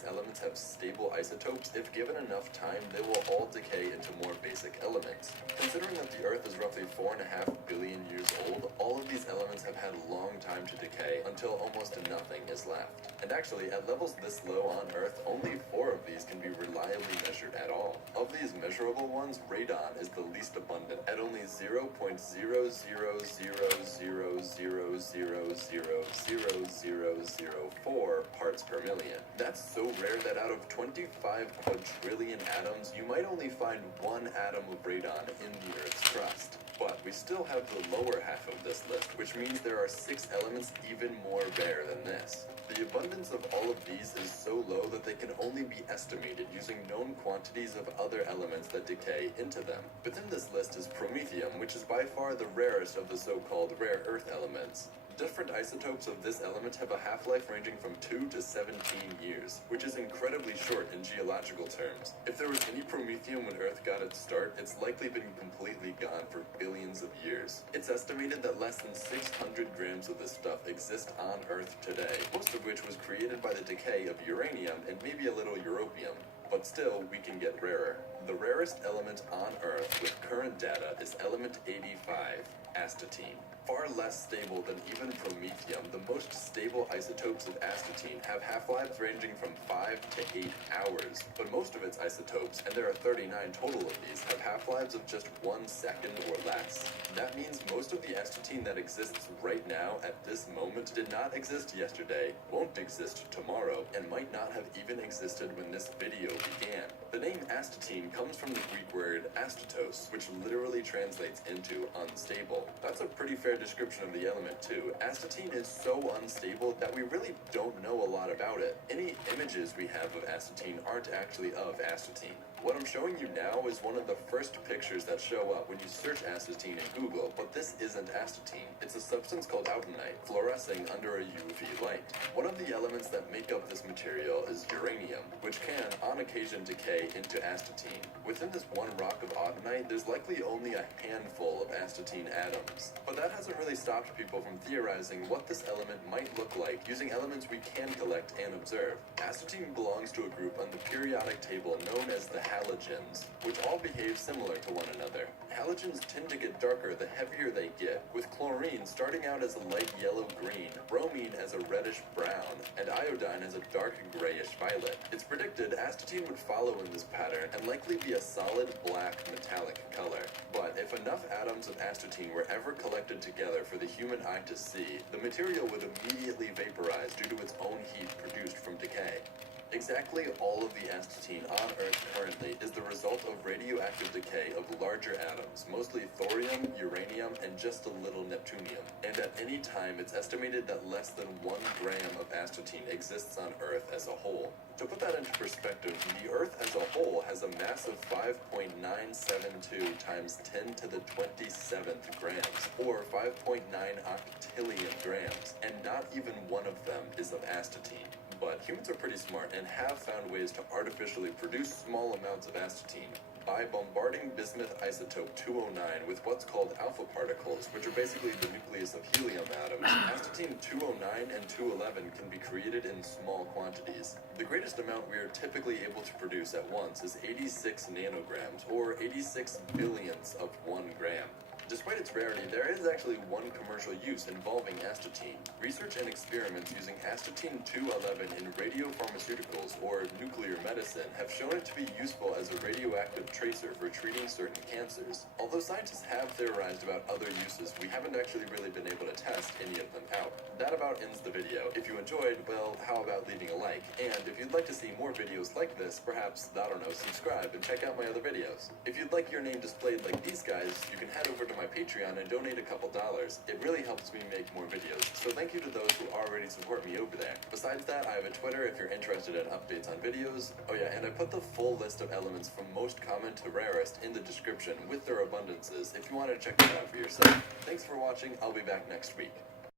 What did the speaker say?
these elements have stable isotopes, if given enough time, they will all decay into more basic elements. Considering that the Earth is roughly 4.5 billion years old, all of these elements have had a long time to decay until almost nothing is left. And actually, at levels this low on Earth, only 4 of these can be reliably measured at all. Of these measurable ones, radon is the least abundant, at only 0.00000000004 parts per million. That's so rare that out of 25 quadrillion atoms, you might only find 1 atom of radon in the Earth's crust. But we still have the lower half of this list, which means there are 6 elements even more rare than this. The abundance of all of these is so low that they can only be estimated using known quantities of other elements that decay into them. Within this list is promethium, which is by far the rarest of the so-called rare earth elements. Different isotopes of this element have a half-life ranging from 2 to 17 years, which is incredibly short in geological terms. If there was any promethium when Earth got its start, it's likely been completely gone for billions of years. It's estimated that less than 600 grams of this stuff exist on Earth today, most of which was created by the decay of uranium and maybe a little europium. But still, we can get rarer. The rarest element on Earth with current data is element 85, astatine. Far less stable than even promethium, the most stable isotopes of astatine have half-lives ranging from 5 to 8 hours, but most of its isotopes, and there are 39 total of these, have half-lives of just 1 second or less. That means most of the astatine that exists right now at this moment did not exist yesterday, won't exist tomorrow, and might not have even existed when this video began. The name astatine comes from the Greek word astatos, which literally translates into unstable. That's a pretty fair description of the element too. Astatine is so unstable that we really don't know a lot about it. Any images we have of astatine aren't actually of astatine. What I'm showing you now is one of the first pictures that show up when you search astatine in Google, but this isn't astatine. It's a substance called autunite, fluorescing under a UV light. One of the elements that make up this material is uranium, which can, on occasion, decay into astatine. Within this one rock of autunite, there's likely only a handful of astatine atoms. But that hasn't really stopped people from theorizing what this element might look like using elements we can collect and observe. Astatine belongs to a group on the periodic table known as the halogens, which all behave similar to one another. Halogens tend to get darker the heavier they get, with chlorine starting out as a light yellow-green, bromine as a reddish-brown, and iodine as a dark grayish-violet. It's predicted astatine would follow in this pattern and likely be a solid black metallic color. But if enough atoms of astatine were ever collected together for the human eye to see, the material would immediately vaporize due to its own heat produced from decay. Exactly all of the astatine on Earth currently is the result of radioactive decay of larger atoms, mostly thorium, uranium, and just a little neptunium. And at any time, it's estimated that less than 1 gram of astatine exists on Earth as a whole. To put that into perspective, the Earth as a whole has a mass of 5.972 times 10 to the 27th grams, or 5.9 octillion grams, and not even one of them is of astatine. But humans are pretty smart and have found ways to artificially produce small amounts of astatine by bombarding bismuth isotope 209 with what's called alpha particles, which are basically the nucleus of helium atoms. Astatine 209 and 211 can be created in small quantities. The greatest amount we are typically able to produce at once is 86 nanograms, or 86 billionths of 1 gram. Despite its rarity, there is actually one commercial use involving astatine. Research and experiments using astatine-211 in radiopharmaceuticals or nuclear medicine have shown it to be useful as a radioactive tracer for treating certain cancers. Although scientists have theorized about other uses, we haven't actually really been able to test any of them out. That about ends the video. If you enjoyed, well, how about leaving a like? And if you'd like to see more videos like this, perhaps, I don't know, subscribe and check out my other videos. If you'd like your name displayed like these guys, you can head over to my Patreon and donate a couple dollars. It really helps me make more videos, so thank you to those who already support me over there. Besides that, I have a Twitter if you're interested in updates on videos. Oh yeah, and I put the full list of elements from most common to rarest in the description with their abundances if you want to check that out for yourself. Thanks for watching, I'll be back next week.